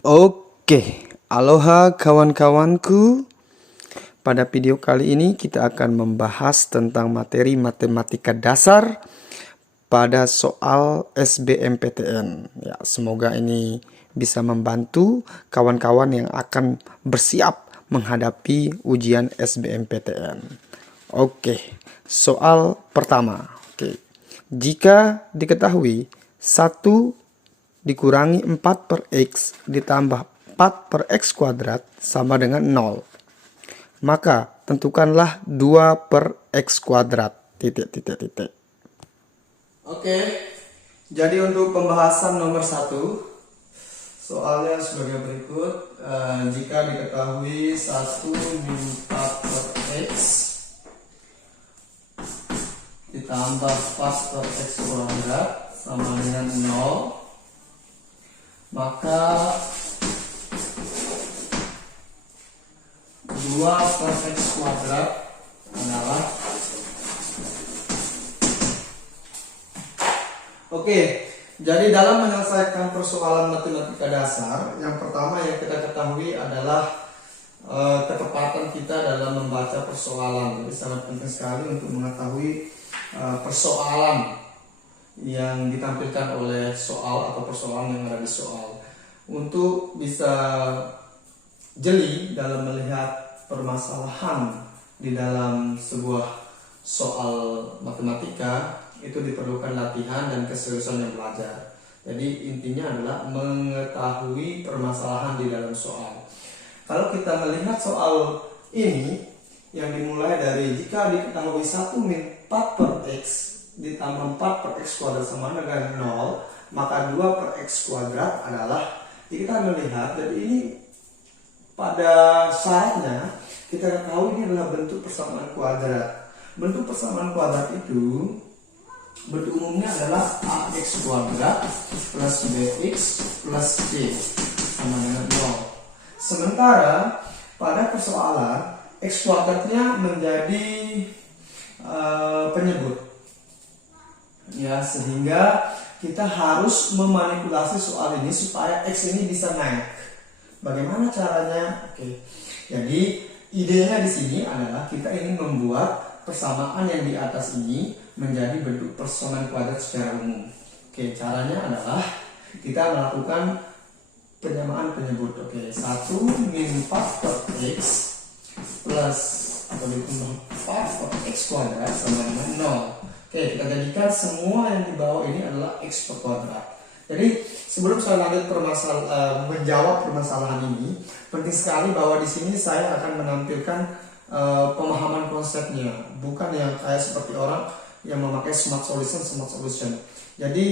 Oke, aloha kawan-kawanku. Pada video kali ini kita akan membahas tentang materi matematika dasar pada soal SBMPTN. Ya, semoga ini bisa membantu kawan-kawan yang akan bersiap menghadapi ujian SBMPTN. Oke, soal pertama. Oke. Jika diketahui 1 dikurangi 4 per X ditambah 4 per X kuadrat sama dengan 0. Maka tentukanlah 2 per X kuadrat. Oke, jadi untuk pembahasan nomor 1, soalnya sebagai berikut. Jika diketahui 1 min 4 per X ditambah 4 per X kuadrat sama dengan 0, maka 2 per X kuadrat adalah jadi dalam menyelesaikan persoalan matematika dasar, yang pertama yang kita ketahui adalah ketepatan kita dalam membaca persoalan. Jadi sangat penting sekali untuk mengetahui persoalan yang ditampilkan oleh soal atau persoalan yang ada di soal, untuk bisa jeli dalam melihat permasalahan di dalam sebuah soal matematika. Itu diperlukan latihan dan keseriusan yang belajar. Jadi intinya adalah mengetahui permasalahan di dalam soal. Kalau kita melihat soal ini yang dimulai dari jika diketahui 1 min 4 per X ditambah 4 per X kuadrat sama dengan 0, maka 2 per X kuadrat adalah, kita melihat, jadi ini pada syaratnya kita tahu ini adalah bentuk persamaan kuadrat. Bentuk persamaan kuadrat itu bentuk umumnya adalah AX kuadrat plus BX plus C sama dengan 0. Sementara pada persoalan X kuadratnya menjadi penyebut, ya, sehingga kita harus memanipulasi soal ini supaya X ini bisa naik. Bagaimana caranya? Oke. Jadi idenya di sini adalah kita ingin membuat persamaan yang di atas ini menjadi bentuk persamaan kuadrat secara umum. Oke, caranya adalah kita melakukan penyamaan penyebut. Oke, 1 min 4 per X plus atau ditambah 4 per X kuadrat sama dengan 0. Oke, kita jadikan semua yang di bawah ini adalah X per kuadrat. Jadi sebelum saya lanjut menjawab permasalahan ini, penting sekali bahwa di sini saya akan menampilkan pemahaman konsepnya, bukan yang kayak seperti orang yang memakai smart solution. Jadi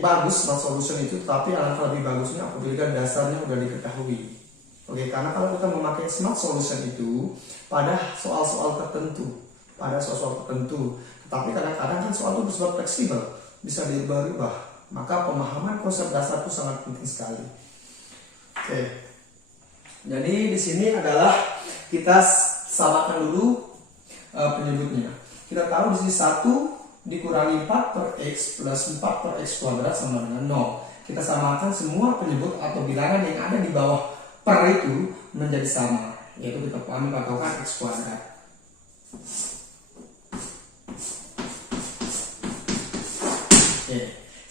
bagus smart solution itu, tapi alangkah lebih bagusnya apabila dasarnya sudah diketahui. Karena kalau kita memakai smart solution itu pada soal-soal tertentu, tetapi kadang-kadang kan soal itu bersifat fleksibel, bisa diubah-ubah. Maka pemahaman konsep dasar itu sangat penting sekali. Jadi di sini adalah kita samakan dulu penyebutnya. Kita tahu di sini 1 dikurangi 4 per X plus 4 per X kuadrat sama dengan 0. Kita samakan semua penyebut atau bilangan yang ada di bawah per itu menjadi sama, yaitu kita katakan X kuadrat.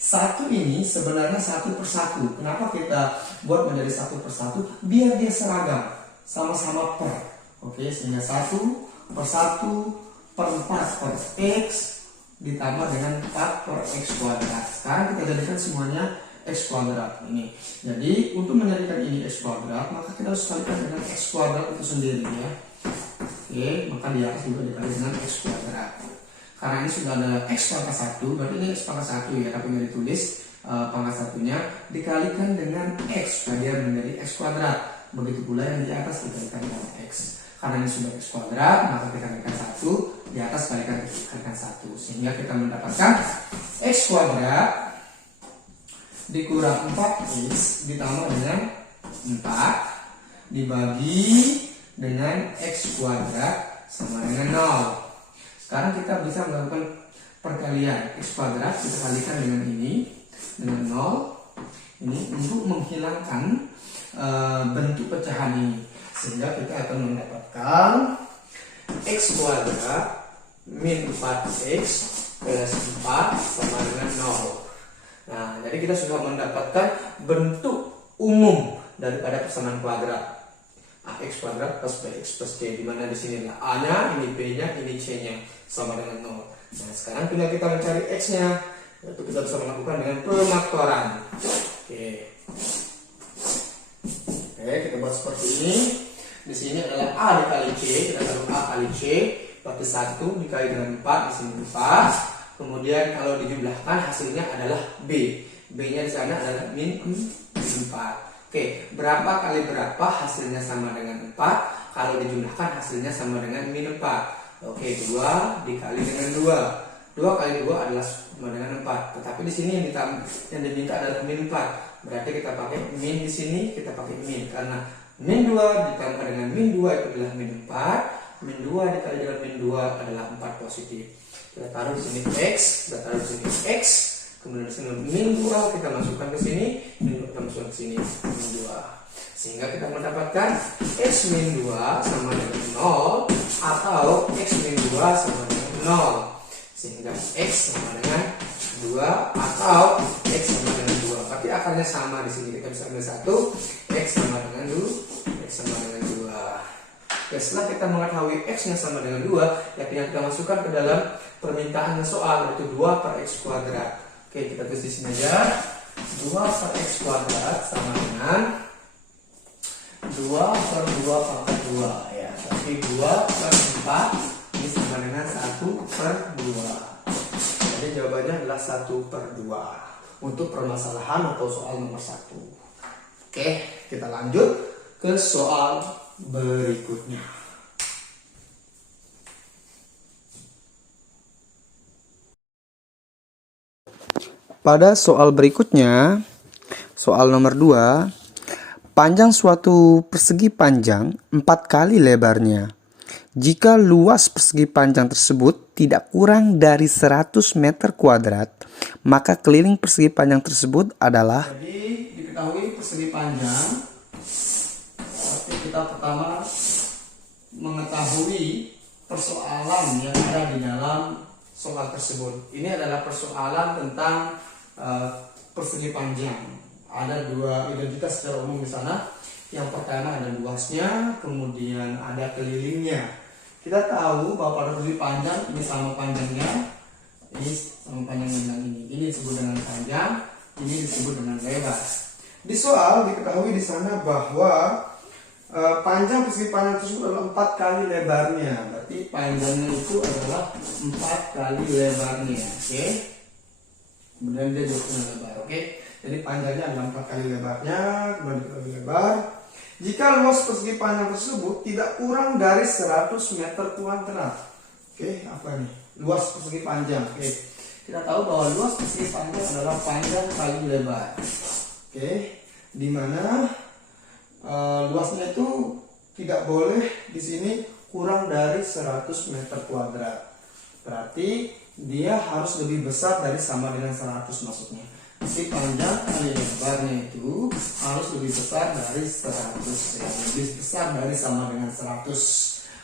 Satu ini sebenarnya 1 per 1. Kenapa kita buat menjadi 1 per 1? Biar dia seragam, sama-sama per. Sehingga 1 per 1 per 4 per X ditambah dengan 4 per X kuadrat. Sekarang kita jadikan semuanya X kuadrat ini. Jadi untuk menjadikan ini X kuadrat, maka kita harus kalikan dengan X kuadrat itu sendiri, ya. Maka di atas juga dikali dengan X kuadrat. Karena ini sudah ada X pangkat 1, berarti ini X pangkat 1, ya, tapi nggak ditulis pangkat satunya, dikalikan dengan X, dia menjadi X kuadrat. Begitu pula yang di atas dikalikan dengan X. Karena ini sudah X kuadrat, maka kita kalikan 1, di atas kalikan 1, sehingga kita mendapatkan X kuadrat dikurang 4X ditambah dengan 4 dibagi dengan X kuadrat sama dengan 0. Sekarang kita bisa melakukan perkalian X kuadrat, kita kalikan dengan ini, dengan 0, Ini untuk menghilangkan bentuk pecahan ini, sehingga kita akan mendapatkan x kuadrat min 4x plus 4 sama dengan 0. Nah, jadi kita sudah mendapatkan bentuk umum daripada persamaan kuadrat. Ax kuadrat plus bx plus c, di mana di sini a-nya, ini b-nya, ini c-nya sama dengan 0. Nah, sekarang tinggal kita mencari x-nya, yaitu kita bisa melakukan dengan pemaktoran. Oke, kita buat seperti ini. Di sini adalah a dikali c, kita taruh a kali c, berarti 1 dikali dengan 4, di sini 4. Kemudian kalau dijumlahkan hasilnya adalah b. B-nya di sana adalah min 4. Oke, berapa kali berapa hasilnya sama dengan 4? Kalau dijumlahkan hasilnya sama dengan min 4. Oke, 2 dikali dengan 2. 2 kali 2 adalah sama dengan 4. Tetapi di sini yang diminta adalah min 4. Berarti kita pakai min di sini, kita pakai min. Karena min 2 ditambah dengan min 2 itu adalah min 4. Min 2 dikali dengan min 2 adalah 4 positif. Kita taruh di sini x, kita taruh di sini x. Kemudian di sini min 2 kita masukkan ke sini, min 2 kita masukkan ke sini, min 2. Sehingga kita mendapatkan x min 2 sama dengan 0 atau x min 2 sama dengan 0. Sehingga x sama dengan 2 atau x sama dengan 2. Berarti akarnya sama di sini. Kita bisa ambil 1, x sama dengan 2, x sama dengan 2. Oke, setelah kita mengetahui x-nya sama dengan 2, ya tinggal kita masukkan ke dalam permintaan soal, yaitu 2 per x kuadrat. Oke, kita tulis di sini aja. 2 per x kuadrat sama dengan 2 per 2 pangkat 2 ya. Tapi 2 per 4 ini sama dengan 1 per 2. Jadi jawabannya adalah 1 per 2 untuk permasalahan atau soal nomor 1. Oke, kita lanjut ke soal berikutnya. Pada soal berikutnya, soal nomor 2, panjang suatu persegi panjang 4 kali lebarnya. Jika luas persegi panjang tersebut tidak kurang dari 100 meter kuadrat, maka keliling persegi panjang tersebut adalah... Jadi diketahui persegi panjang, berarti kita pertama mengetahui persoalan yang ada di dalam soal tersebut. Ini adalah persoalan tentang persegi panjang. Ada 2 identitas secara umum di sana. Yang pertama ada luasnya, kemudian ada kelilingnya. Kita tahu bahwa pada persegi panjang ini sama panjangnya, ini sama panjang dengan ini. Ini disebut dengan panjang, ini disebut dengan lebar. Di soal diketahui di sana bahwa panjang persegi panjang tersebut adalah 4 kali lebarnya. Berarti panjangnya itu adalah 4 kali lebarnya. Oke. Kemudian dia juga punya lebar. Oke. Jadi panjangnya adalah 4 kali lebarnya, kemudian dikali lebar. Jika luas persegi panjang tersebut tidak kurang dari 100 meter kuadrat. Oke, apa nih? Luas persegi panjang. Oke. Kita tahu bahwa luas persegi panjang adalah panjang kali lebar. Oke. Di mana luasnya itu tidak boleh di sini kurang dari 100 meter kuadrat. Berarti dia harus lebih besar dari sama dengan 100 maksudnya. Si panjang kali lebarnya itu harus lebih besar dari 100 ya. Lebih besar dari sama dengan 100.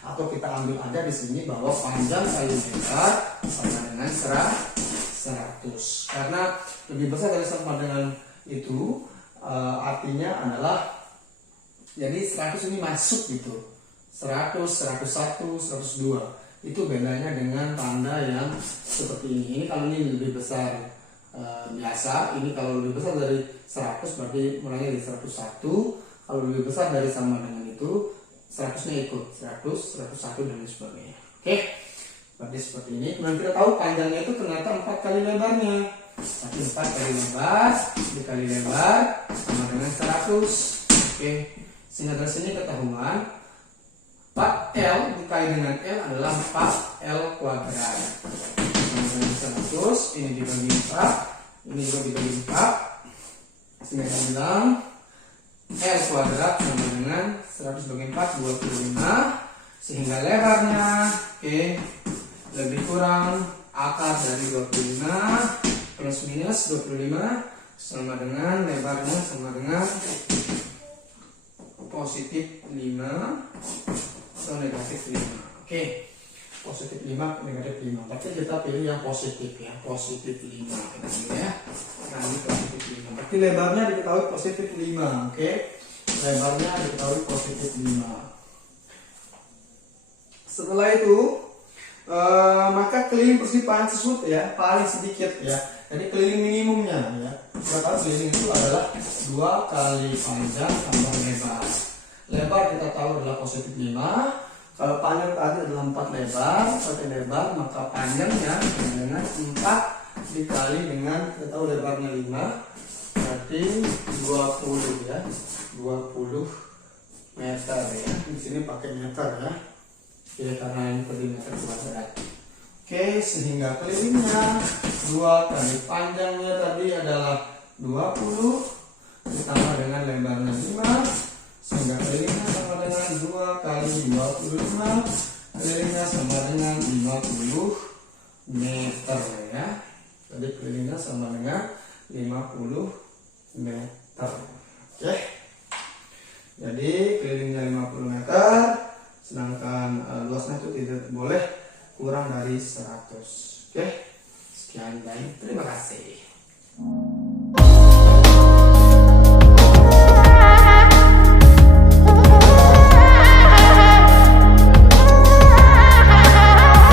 Atau kita ambil aja di sini bahwa panjang kali lebar sama dengan 100. Karena lebih besar dari sama dengan itu artinya adalah jadi 100 ini masuk gitu. 100, 101, 102. Itu bedanya dengan tanda yang seperti ini. Ini kalau ini lebih besar biasa, ini kalau lebih besar dari 100 berarti mulainya dari 101. Kalau lebih besar dari sama dengan itu 100-nya ikut 100, 101 dan sebagainya. Oke. Berarti seperti ini. Kemudian kita tahu panjangnya itu ternyata 4 kali lebarnya. Berarti 4 kali lebar dikali lebar sama dengan 100. Oke. Sehingga dari sini ketahuan 4L dikali dengan L adalah 4L kuadrat. Sama dengan 100, ini dibagi 4, ini juga dibagi 4. Sehingga kita bilang L kuadrat sama dengan 100 bagi 4, 25. Sehingga lebarnya, oke, lebih kurang akar dari 25 plus minus 25 sama dengan lebarnya sama dengan positif 5 atau negatif 5. Oke, positif 5 negatif 5. Tapi kita pilih yang positif ya, positif 5 kita pilih ya. Nah, ini positif 5. Berarti lebarnya diketahui positif 5. Oke, lebarnya diketahui positif 5. Setelah itu maka keliling persegi panjang tersebut ya paling sedikit ya. Jadi keliling minimumnya ya. Kita tahu keliling itu adalah 2 kali panjang tambah lebar. Lebar kita tahu adalah positif 5. Kalau panjang tadi adalah 4 lebar, 1 lebar, maka panjangnya dengan 4 dikali dengan kita tahu lebarnya 5, berarti 20 ya, 20 meter ya. Di sini pakai meter ya. Oke, karena ini per meter kuadrat. Oke, sehingga kelilingnya 2 kali panjangnya tadi adalah 20 ditambah dengan lebarnya 5, sehingga kelilingnya sama dengan 2 kali 25, kelilingnya sama dengan 50 meter ya. Jadi kelilingnya sama dengan 50 meter. Oke, jadi kelilingnya 50 meter, sedangkan luasnya itu tidak boleh kurang dari 100.